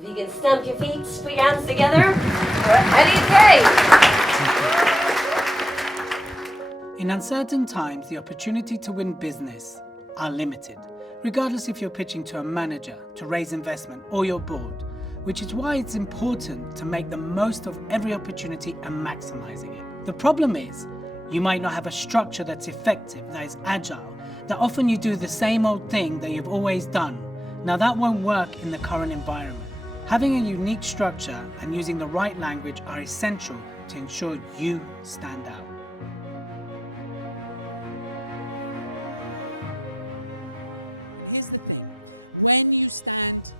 If you can stamp your feet, put your hands together, Elliot Kay. In uncertain times, the opportunity to win business are limited, regardless if you're pitching to a manager to raise investment or your board, which is why it's important to make the most of every opportunity and maximizing it. The problem is, you might not have a structure that's effective, that is agile, that often you do the same old thing that you've always done. Now that won't work in the current environment. Having a unique structure and using the right language are essential to ensure you stand out. And here's the thing, when you stand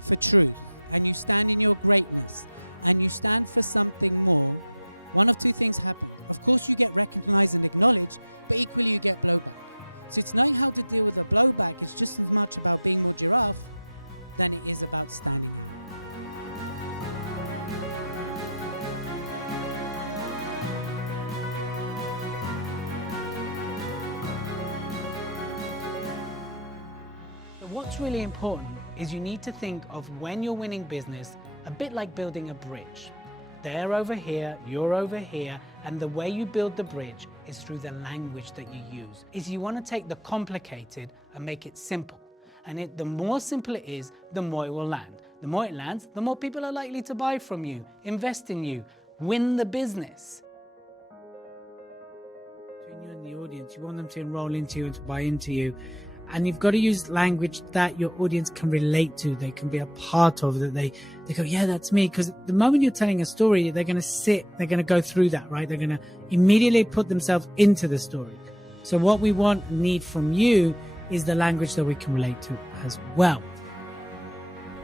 for truth and you stand in your greatness and you stand for something more, one of two things happen. Of course you get recognized and acknowledged, but equally you get blowback. So it's knowing how to deal with the blowback is just as much about being more giraffe than it is about standing out. What's really important is you need to think of when you're winning business a bit like building a bridge. They're over here, you're over here, and the way you build the bridge is through the language that you use. Is you want to take the complicated and make it simple. And the more simple it is, the more it will land. The more it lands, the more people are likely to buy from you, invest in you, win the business. Between you and the audience, you want them to enroll into you and to buy into you. And you've got to use language that your audience can relate to, they can be a part of, that they go, yeah, that's me. Because the moment you're telling a story, they're going to go through that, right? They're going to immediately put themselves into the story. So what we want and need from you is the language that we can relate to as well.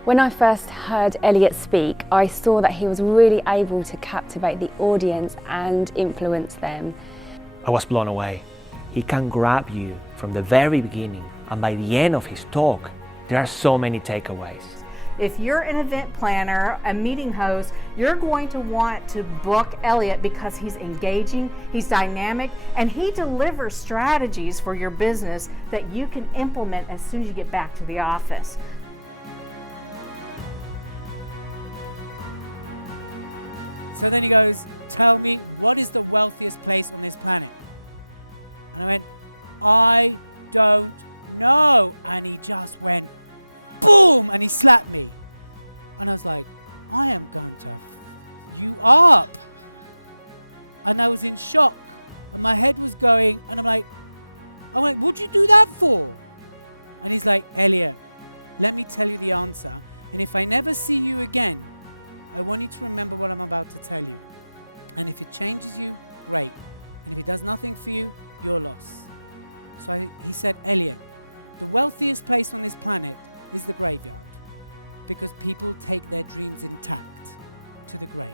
When I first heard Elliot speak, I saw that he was really able to captivate the audience and influence them. I was blown away. He can grab you from the very beginning, and by the end of his talk, there are so many takeaways. If you're an event planner, a meeting host, you're going to want to book Elliot because he's engaging, he's dynamic, and he delivers strategies for your business that you can implement as soon as you get back to the office. So then he goes, tell me, what is the wealthiest place on this planet? And I went, I don't know. And he just went, boom, and he slapped me. And I was like, I am going to f you up. And I was in shock. And my head was going, and I'm like, what'd you do that for? And he's like, Elliot, let me tell you the answer. And if I never see you again, I want you to remember what I'm about to tell you. And if it changes you, great. And if it does nothing for you, your loss. So he said, Elliot, the wealthiest place on this planet is the graveyard, because people take their dreams intact to the grave.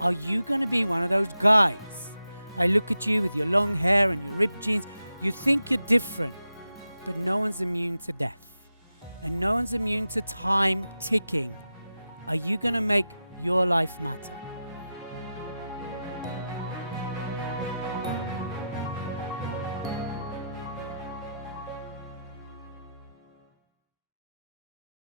Are you going to be one of those guys? I look at you with your long hair and your ripped jeans. You think you're different, but no one's immune to death. And no one's immune to time ticking. Are you going to make your life matter?